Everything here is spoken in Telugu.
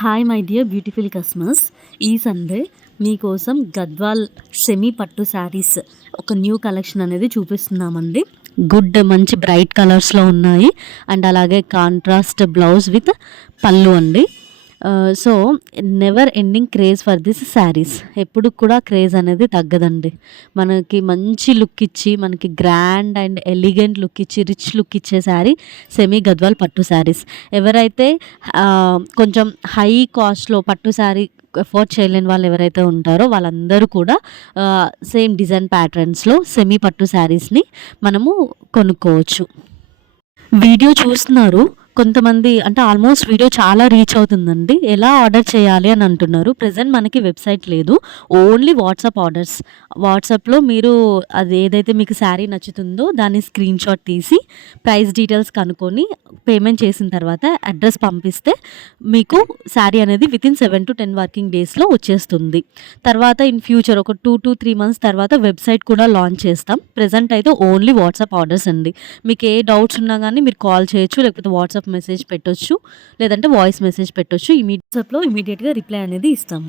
Hi my dear beautiful customers. ఈ సండే మీకోసం గద్వాల్ సెమీ పట్టు శారీస్ ఒక న్యూ కలెక్షన్ అనేది చూపిస్తున్నామండి. మంచి బ్రైట్ కలర్స్లో ఉన్నాయి అండ్ అలాగే కాంట్రాస్ట్ బ్లౌజ్ విత్ పళ్ళు అండి. So never ending craze for this saris. ఎప్పుడు కూడా క్రేజ్ అనేది తగ్గదండి. మనకి మంచి లుక్ ఇచ్చి, మనకి గ్రాండ్ అండ్ ఎలిగెంట్ లుక్ ఇచ్చి, రిచ్ లుక్ ఇచ్చే శారీ సెమీ గద్వాల్ పట్టు శారీస్. ఎవరైతే కొంచెం హై కాస్ట్లో పట్టు శారీ ఎఫోర్డ్ చేయలేని వాళ్ళు ఎవరైతే ఉంటారో వాళ్ళందరూ కూడా సేమ్ డిజైన్ ప్యాటర్న్స్లో సెమీ పట్టు శారీస్ని మనము కొనుక్కోవచ్చు. వీడియో చూస్తున్నారు కొంతమంది, అంటే ఆల్మోస్ట్ వీడియో చాలా రీచ్ అవుతుందండి. ఎలా ఆర్డర్ చేయాలి అని అంటున్నారు. ప్రెజెంట్ మనకి వెబ్సైట్ లేదు, ఓన్లీ వాట్సాప్ ఆర్డర్స్. వాట్సాప్లో మీరు అది ఏదైతే మీకు శారీ నచ్చుతుందో దాన్ని స్క్రీన్ షాట్ తీసి ప్రైస్ డీటెయిల్స్ కనుక్కొని పేమెంట్ చేసిన తర్వాత అడ్రస్ పంపిస్తే మీకు శారీ అనేది వితిన్ 7 to 10 వర్కింగ్ డేస్లో వచ్చేస్తుంది. తర్వాత ఇన్ ఫ్యూచర్ ఒక 2 to 3 months తర్వాత వెబ్సైట్ కూడా లాంచ్ చేస్తాం. ప్రెజెంట్ అయితే ఓన్లీ వాట్సాప్ ఆర్డర్స్ అండి. మీకు ఏ డౌట్స్ ఉన్నా కానీ మీరు కాల్ చేయొచ్చు, లేకపోతే వాట్సాప్ మెసేజ్ పెట్టొచ్చు, లేదంటే వాయిస్ మెసేజ్ పెట్టొచ్చు. వాట్సాప్లో ఇమీడియట్గా రిప్లై అనేది ఇస్తాము.